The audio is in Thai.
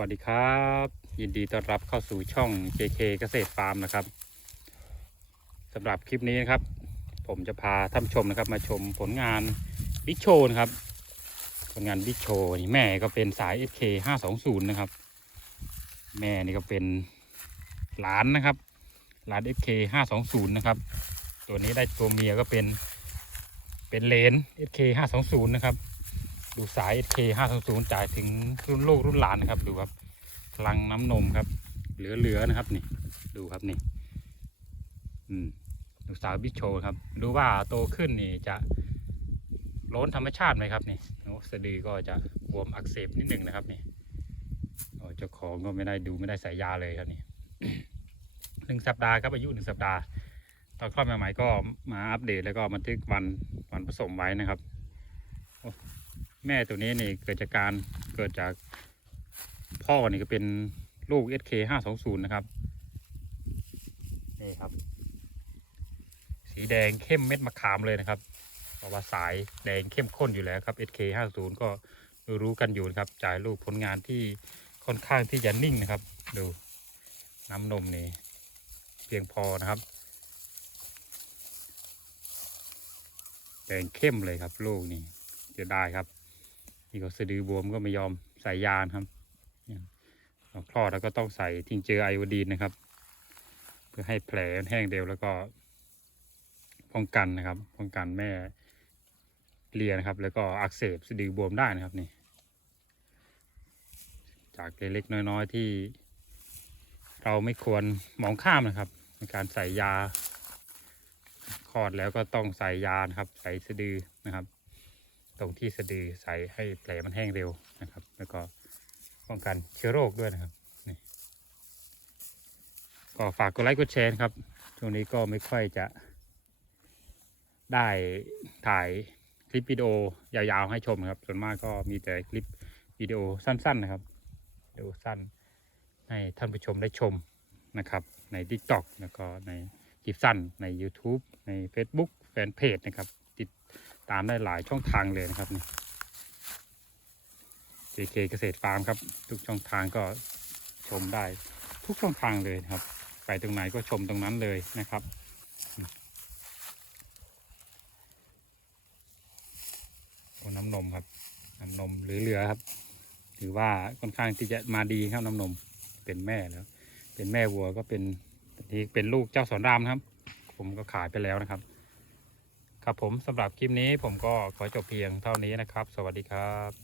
วัสดีครับ ยินดีต้อนรับเข้าสู่ช่อง JK เกษตรฟาร์มนะครับสำหรับคลิปนี้นะครับ ผมจะพาท่านชมนะครับ มาชมผลงานบิ๊กโชนะครับ ผลงานบิ๊กโชนี่แม่ก็เป็นสาย SK 520 นะครับ แม่นี่ก็เป็นหลานนะครับ หลาน SK 520 นะครับ ตัวนี้ได้ตัวเมียก็เป็นเป็นเลน SK 520 นะครับ ดูสาย SK 520จ่ายถึงรุ่นลูกรุ่นหลานนะครับ ดูครับพลังน้ำนมครับ เหลือๆนะครับนี่ ดูครับนี่ อืมดูสาวบิ๊กโชว์ครับ ดูว่าโตขึ้นนี่จะล้นธรรมชาติไหมครับนี่โอ้สะดือก็จะบวมอักเสบนิดหนึ่งนะครับนี่โอ้เจ้าของก็ไม่ได้ดูไม่ได้ใส่ยาเลยครับนี่หนึ่งสัปดาห์ครับอายุหนึ่งสัปดาห์ตอนคลอดใหม่ๆก็มาอัปเดตแล้วก็บันทึกวันวันผสมไว้นะครับ แม่ตัวนี้นี่เกิดจากการเกิดจากพ่อนี่ก็เป็นลูก SK 520นะครับนี่ครับ สีแดงเข้มเม็ดมะขามเลยนะครับเพราะว่าสายแดงเข้มข้นอยู่แล้วครับ SK 50ก็รู้กันอยู่นะครับ จ่ายลูกผลงานที่ค่อนข้างที่จะนิ่งนะครับ ดูน้ำนมนี่เพียงพอนะครับแดงเข้มเลยครับลูกนี่จะได้ครับ นี่ก็สะดือบวมก็ไม่ยอมใส่ยานครับคลอดแล้วก็ต้องใส่ทิ้งเจอไอโอดีนนะครับ เพื่อให้แผลแห้งเร็วแล้วก็ ป้องกันนะครับ ป้องกันแม่เลียนะครับ แล้วก็อักเสบสะดือบวมได้นะครับนี่ จากเล็กๆน้อยๆที่ เราไม่ควรมองข้ามนะครับ ในการใส่ยาคลอดแล้วก็ต้องใส่ยานะครับ ใส่สะดือนะครับ ตรงที่สะดือใส่ให้แผลมันแห้งเร็วนะครับ แล้วก็ป้องกันเชื้อโรคด้วยนะครับนี่ก็ฝากกดไลค์กดแชร์ครับช่วงนี้ก็ไม่ค่อยจะได้ถ่ายคลิปวิดีโอยาวๆให้ชมครับ ส่วนมากก็มีแต่คลิปวิดีโอสั้นๆนะครับวิดีโอสั้นให้ท่านผู้ชมได้ชมนะครับ ใน TikTok แล้วก็ในคลิปสั้นใน YouTube ใน Facebook แฟนเพจนะครับ ต ตามได้หลายช่องทางเลยนะครับนี่ JK เกษตรฟาร์มครับ ทุกช่องทางก็ชมได้ทุกช่องทางเลยครับ ไปตรงไหนก็ชมตรงนั้นเลยนะครับ โอ้น้ำนมครับน้ำนมเหลือครับ ถือว่าค่อนข้างที่จะมาดีครับน้ำนมเป็นแม่แล้ว เป็นแม่วัวก็เป็นนี่เป็นลูกเจ้าสอนรามครับ ผมก็ขายไปแล้วนะครับ ครับผมสำหรับคลิปนี้ผมก็ขอจบเพียงเท่านี้นะครับ สวัสดีครับ